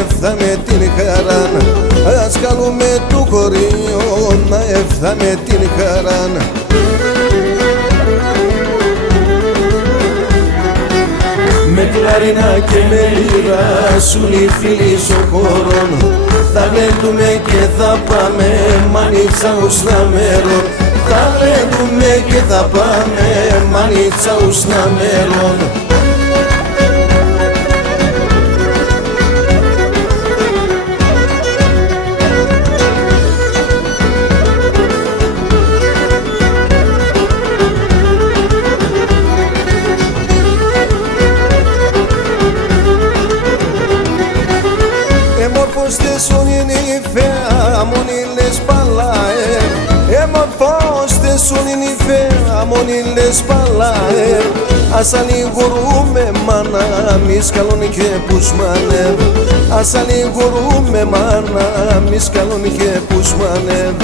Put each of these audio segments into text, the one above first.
έφθαμε την χαρά, ας καλούμε του χωριό να έφθαμε την χαρά. Με κλαρίνα και με λύρα σου οι φίλοι στο χώρο, θα γλέντουμε και θα πάμε μανίτσα ως να μέρον. Θα γλέντουμε και θα πάμε μανίτσα ως να μέρον. Εμορφώστε σονίνη φέα μονίλες παλάε, εμορφώστε σονίνη φέα μονίλες παλάε. Ας αλληγορούμε μάνα μη σκαλών και πουσμανεύ, ας αλληγορούμε μάνα μη σκαλών και πουσμανεύ.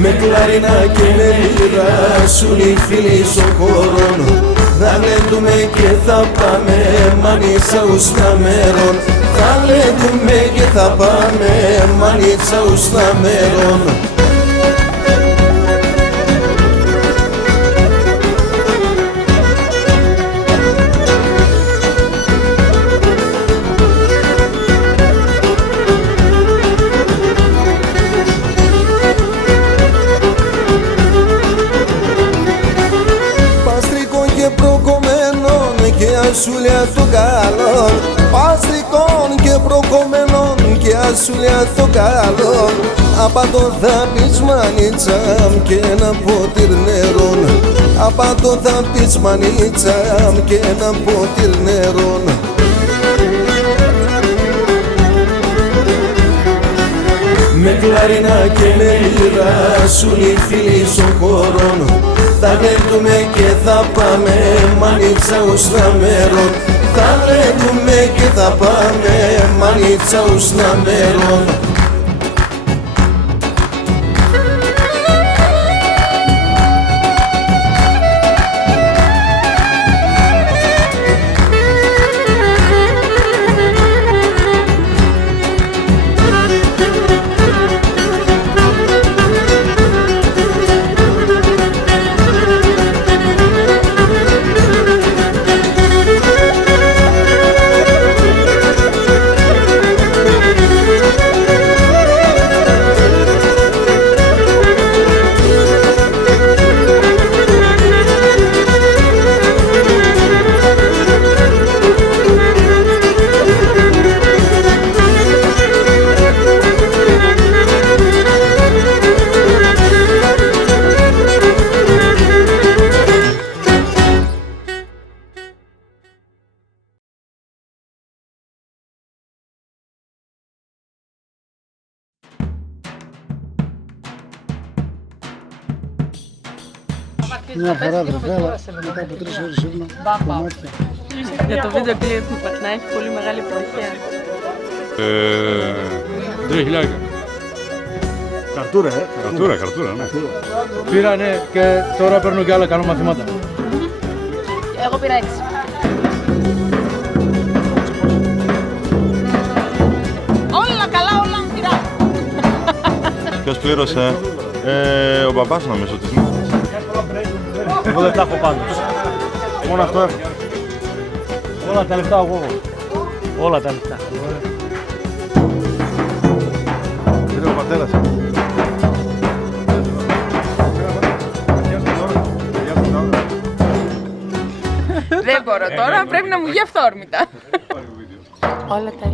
Με κλαρίνα και με λύρα σου οι φίλοι στο χώρο, θα γλέντουμε και θα πάμε μανίτσα ως να μέρον. Θα γλέντουμε και θα πάμε μανίτσα ως να μέρον. Ασούλια το καλό, παστρικών και προκομμένων και ασούλια το καλό. Απάτω θα πεις μανίτσα και ένα ποτήρ νερόν, απάτω θα πεις μανίτσα και ένα ποτήρ νερόν. Με κλαρίνα και με λύρα σου οι φίλοι στον χώρο, θα γλέντουμε και θα πάμε μανίτσα ως να μέρον. Θα γλέντουμε και θα πάμε μανίτσα ως να μέρον. Μια φορά βρεθέ, αλλά μετά από 3 ώρες ήμουν κομμάτια. Για το βίντεο κλιπ να έχει πολύ μεγάλη επιτυχία. 3.000. Καρτούρα, Καρτούρα, ναι. Πήρανε και τώρα παίρνω και άλλα, κάνω μαθήματα. Εγώ πήρα 6. Όλα καλά, όλα πήρα. Ποιος πλήρωσε? Ο μπαμπάς νομίζω ότι είναι. Εγώ δεν τα έχω πάντως. Μόνο αυτό έχω. Όλα τα λεφτά εγώ. Όλα τα λεφτά. Είναι ο πατέρας. Δεν μπορώ τώρα, πρέπει να μου βγει αυθόρμητα. Όλα τα